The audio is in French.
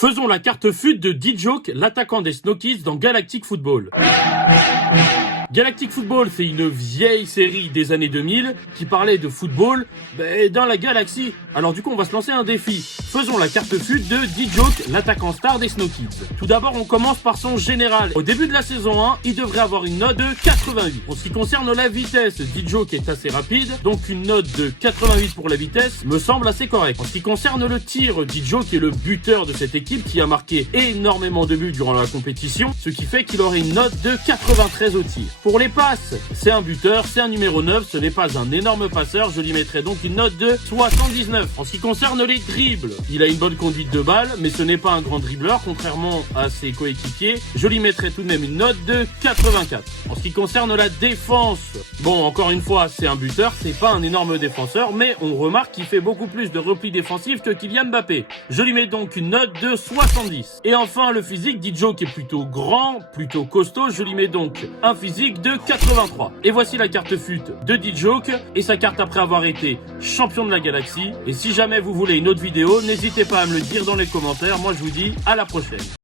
Faisons la carte FUT de D-Joke, l'attaquant des Snokies dans Galactic Football. Galactic Football, c'est une vieille série des années 2000 qui parlait de football dans la galaxie. Alors du coup, on va se lancer un défi. Faisons la carte FUT de D-Joke, l'attaquant star des Snokies. Tout d'abord, on commence par son général. Au début de la saison 1, il devrait avoir une note de 88. En ce qui concerne la vitesse, D-Joke est assez rapide, donc une note de 88 pour la vitesse me semble assez correcte. En ce qui concerne le tir, D-Joke est le buteur de cette équipe qui a marqué énormément de buts durant la compétition, ce qui fait qu'il aurait une note de 93 au tir. Pour les passes, c'est un buteur, c'est un numéro 9, ce n'est pas un énorme passeur, je lui mettrai donc une note de 79. En ce qui concerne les dribbles, il a une bonne conduite de balle, mais ce n'est pas un grand dribbleur, contrairement à ses coéquipiers, je lui mettrai tout de même une note de 84. En ce qui concerne la défense, bon, encore une fois, c'est un buteur, c'est pas un énorme défenseur, mais on remarque qu'il fait beaucoup plus de replis défensifs que Kylian Mbappé. Je lui mets donc une note de 70. Et enfin, le physique, D-Joke est plutôt grand, plutôt costaud, je lui mets donc un physique de 83. Et voici la carte FUT de D-Joke et sa carte après avoir été champion de la galaxie. Et si jamais vous voulez une autre vidéo, n'hésitez pas à me le dire dans les commentaires. Moi, je vous dis à la prochaine.